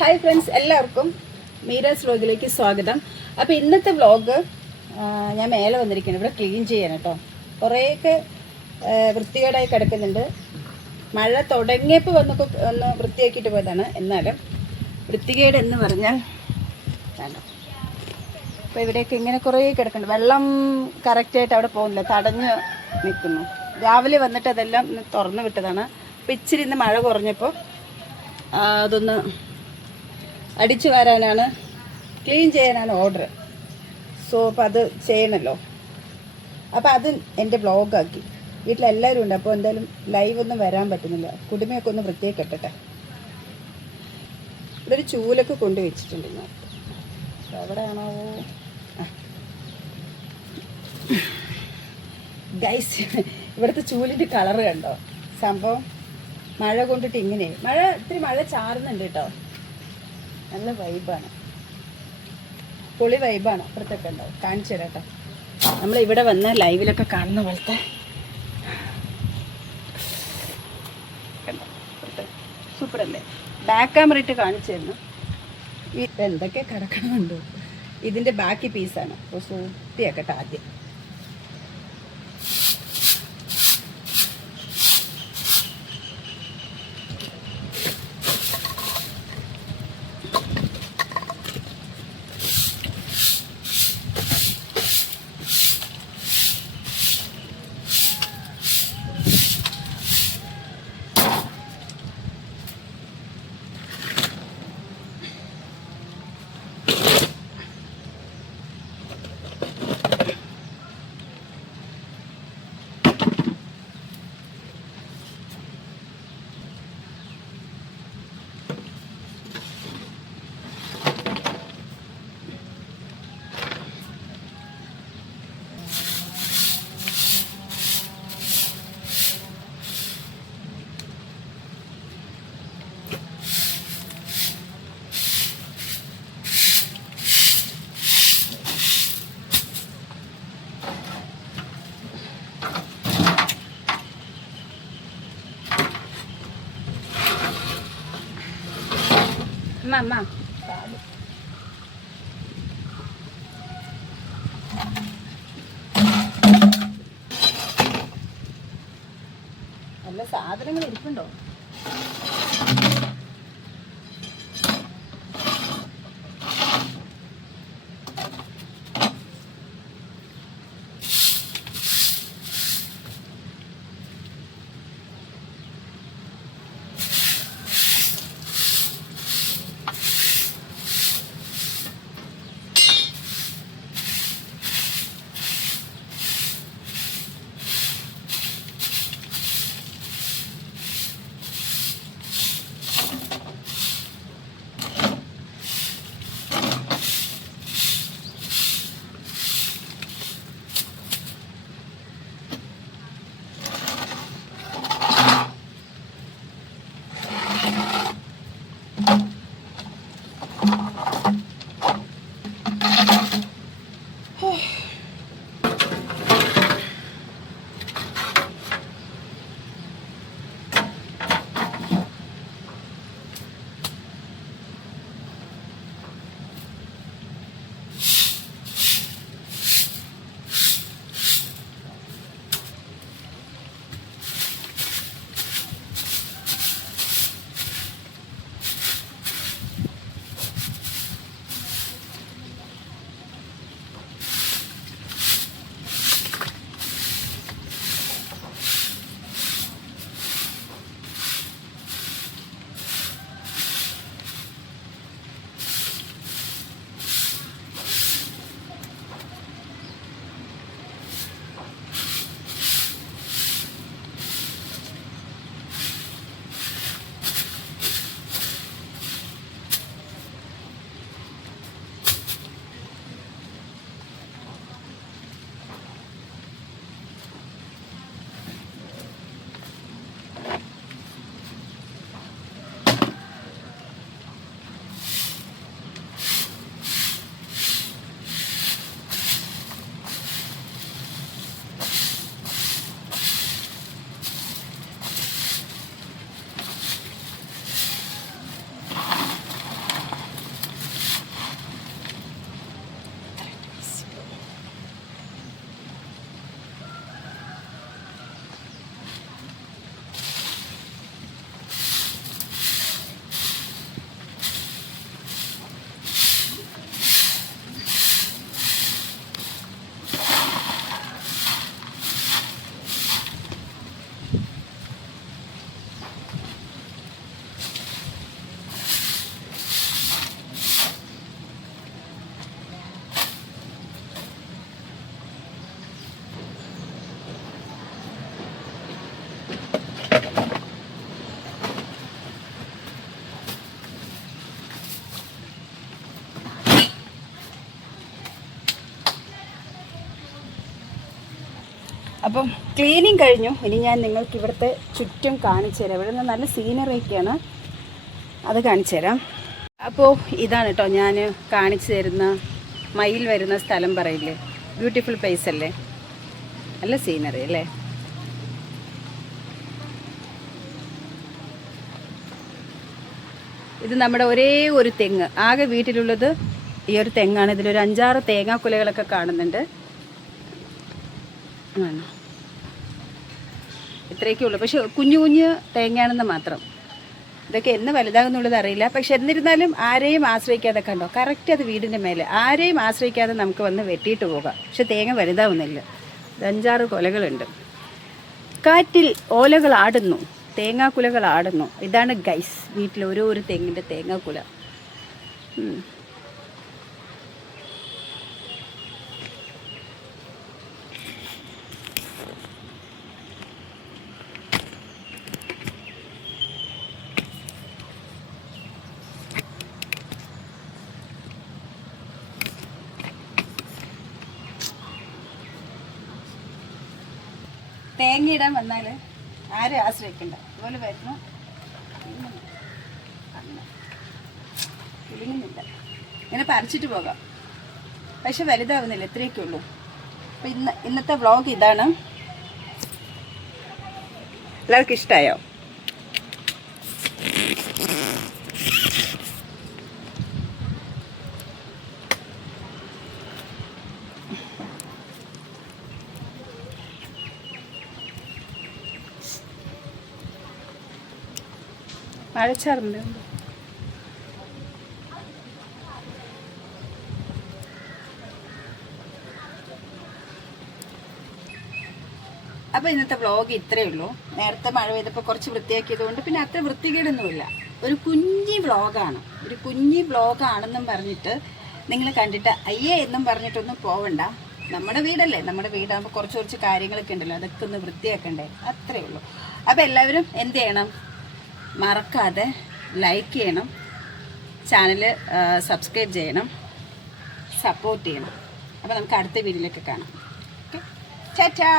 Hi friends, എല്ലാവർക്കും മീരാസ് വ്ലോഗിലേക്ക് സ്വാഗതം. അപ്പോൾ ഇന്നത്തെ വ്ലോഗ് ഞാൻ മേലെ വന്നിരിക്കുന്നത് ഇവിടെ ക്ലീൻ ചെയ്യാൻ കേട്ടോ. കുറേയൊക്കെ വൃത്തികേടായി കിടക്കുന്നുണ്ട്. മഴ തുടങ്ങിയപ്പോൾ ഒന്ന് വൃത്തിയാക്കിയിട്ട് പോയതാണ്. എന്നാലും വൃത്തികേട് എന്ന് പറഞ്ഞാൽ വേണ്ട. അപ്പോൾ ഇവിടെയൊക്കെ ഇങ്ങനെ കുറേ കിടക്കുന്നുണ്ട്. വെള്ളം കറക്റ്റായിട്ട് അവിടെ പോകുന്നില്ല, തടഞ്ഞ് നിൽക്കുന്നു. രാവിലെ വന്നിട്ട് അതെല്ലാം തുറന്നു വിട്ടതാണ്. അപ്പോൾ ഇച്ചിരി ഇന്ന് മഴ കുറഞ്ഞപ്പോൾ അതൊന്ന് അടിച്ചു വരാനാണ്, ക്ലീൻ ചെയ്യാനാണ് ഓർഡർ. സോ അപ്പോൾ അത് ചെയ്യണമല്ലോ. അപ്പോൾ അത് എൻ്റെ വ്ളോഗാക്കി. വീട്ടിലെല്ലാവരും ഉണ്ട്. അപ്പോൾ എന്തായാലും ലൈവ് ഒന്നും വരാൻ പറ്റുന്നില്ല. കുടുംബമൊക്കെ ഒന്ന് വൃത്തിയാക്കി കെട്ടട്ടെ. ഇവിടെ ഒരു ചൂലൊക്കെ കൊണ്ട് വെച്ചിട്ടുണ്ട് ഞാൻ. എവിടെയാണോ ഗൈസ്, ഇവിടുത്തെ ചൂലിൻ്റെ കളറ് കണ്ടോ? സംഭവം മഴ കൊണ്ടിട്ട് ഇങ്ങനെ ഇത്തിരി മഴ ചാറുന്നുണ്ട് കേട്ടോ. നല്ല വൈബാണ്, പൊളി വൈബാണ്. അപ്പുറത്തൊക്കെ ഉണ്ടാവും, കാണിച്ചു തരാം കേട്ടോ. നമ്മളിവിടെ വന്ന് ലൈവിലൊക്കെ കാണുന്ന പോലത്തെ സൂപ്പറല്ലേ? ബാക്ക് ക്യാമറ ഇട്ട് കാണിച്ചു തരുന്നു. എന്തൊക്കെ കിടക്കണമുണ്ടോ. ഇതിൻ്റെ ബാക്കി പീസാണ്. അപ്പോൾ സൂത്തിയാക്കട്ടെ ആദ്യം. അമ്മ നല്ല സാധനങ്ങൾ ഇരിപ്പുണ്ടോ? അപ്പം ക്ലീനിങ് കഴിഞ്ഞു. ഇനി ഞാൻ നിങ്ങൾക്ക് ഇവിടുത്തെ ചുറ്റും കാണിച്ചു തരാം. ഇവിടെ നിന്ന് നല്ല സീനറിയൊക്കെയാണ്, അത് കാണിച്ചു തരാം. അപ്പോൾ ഇതാണ് കേട്ടോ ഞാൻ കാണിച്ചു തരുന്ന മയിൽ വരുന്ന സ്ഥലം. പറയില്ലേ, ബ്യൂട്ടിഫുൾ പ്ലേസ് അല്ലേ, നല്ല സീനറി അല്ലേ. ഇത് നമ്മുടെ ഒരേ ഒരു തെങ്ങ്, ആകെ വീട്ടിലുള്ളത് ഈ ഒരു തെങ്ങാണ്. ഇതിലൊരു 5-6 തേങ്ങാക്കുലകളൊക്കെ കാണുന്നുണ്ട്. ഇത്രയൊക്കെ ഉള്ളൂ, പക്ഷെ കുഞ്ഞു കുഞ്ഞു തേങ്ങയാണെന്ന് മാത്രം. ഇതൊക്കെ എന്ന് വലുതാകുന്നുള്ളത് അറിയില്ല. പക്ഷെ എന്നിരുന്നാലും ആരെയും ആശ്രയിക്കാതെ, കണ്ടോ കറക്റ്റ് അത് വീടിൻ്റെ മേലെ, ആരെയും ആശ്രയിക്കാതെ നമുക്ക് വന്ന് വെട്ടിയിട്ട് പോകാം. പക്ഷെ തേങ്ങ വലുതാവുന്നില്ല. 5-6 കൊലകളുണ്ട്. കാറ്റിൽ ഓലകൾ ആടുന്നു, തേങ്ങാക്കുലകൾ ആടുന്നു. ഇതാണ് ഗൈസ് വീട്ടിൽ ഓരോ തെങ്ങിൻ്റെ തേങ്ങാക്കുല. തേങ്ങയിടാൻ വന്നാൽ ആരും ആശ്രയിക്കണ്ട. അതുപോലെ വരുന്നു, കിളിങ്ങുന്നില്ല, ഇങ്ങനെ പറിച്ചിട്ട് പോകാം. പക്ഷെ വലുതാവുന്നില്ല, ഇത്രയൊക്കെ ഉള്ളൂ. അപ്പം ഇന്നത്തെ വ്ളോഗ് ഇതാണ്. എല്ലാവർക്കും ഇഷ്ടമായോ? മഴച്ചാറുണ്ട്. അപ്പോൾ ഇന്നത്തെ വ്ളോഗ് ഇത്രയേ ഉള്ളൂ. നേരത്തെ മഴ പെയ്തപ്പോൾ കുറച്ച് വൃത്തിയാക്കിയതുകൊണ്ട് പിന്നെ അത്ര വൃത്തികേടൊന്നുമില്ല. ഒരു കുഞ്ഞി വ്ളോഗാണ്, ഒരു കുഞ്ഞി വ്ളോഗാണെന്നും പറഞ്ഞിട്ട് നിങ്ങൾ കണ്ടിട്ട് അയ്യേ എന്നും പറഞ്ഞിട്ടൊന്നും പോവണ്ട. നമ്മുടെ വീടല്ലേ, നമ്മുടെ വീടാകുമ്പോൾ കുറച്ച് കാര്യങ്ങളൊക്കെ ഉണ്ടല്ലോ, അതൊക്കെ ഒന്ന് വൃത്തിയാക്കണ്ടേ, അത്രയേ ഉള്ളൂ. അപ്പോൾ എല്ലാവരും എന്ത് ചെയ്യണം, മറക്കാതെ ലൈക്ക് ചെയ്യണം, ചാനൽ സബ്സ്ക്രൈബ് ചെയ്യണം, സപ്പോർട്ട് ചെയ്യണം. അപ്പോൾ നമുക്ക് അടുത്ത വീഡിയോയിലൊക്കെ കാണാം. ഓക്കെ, ടാറ്റാ.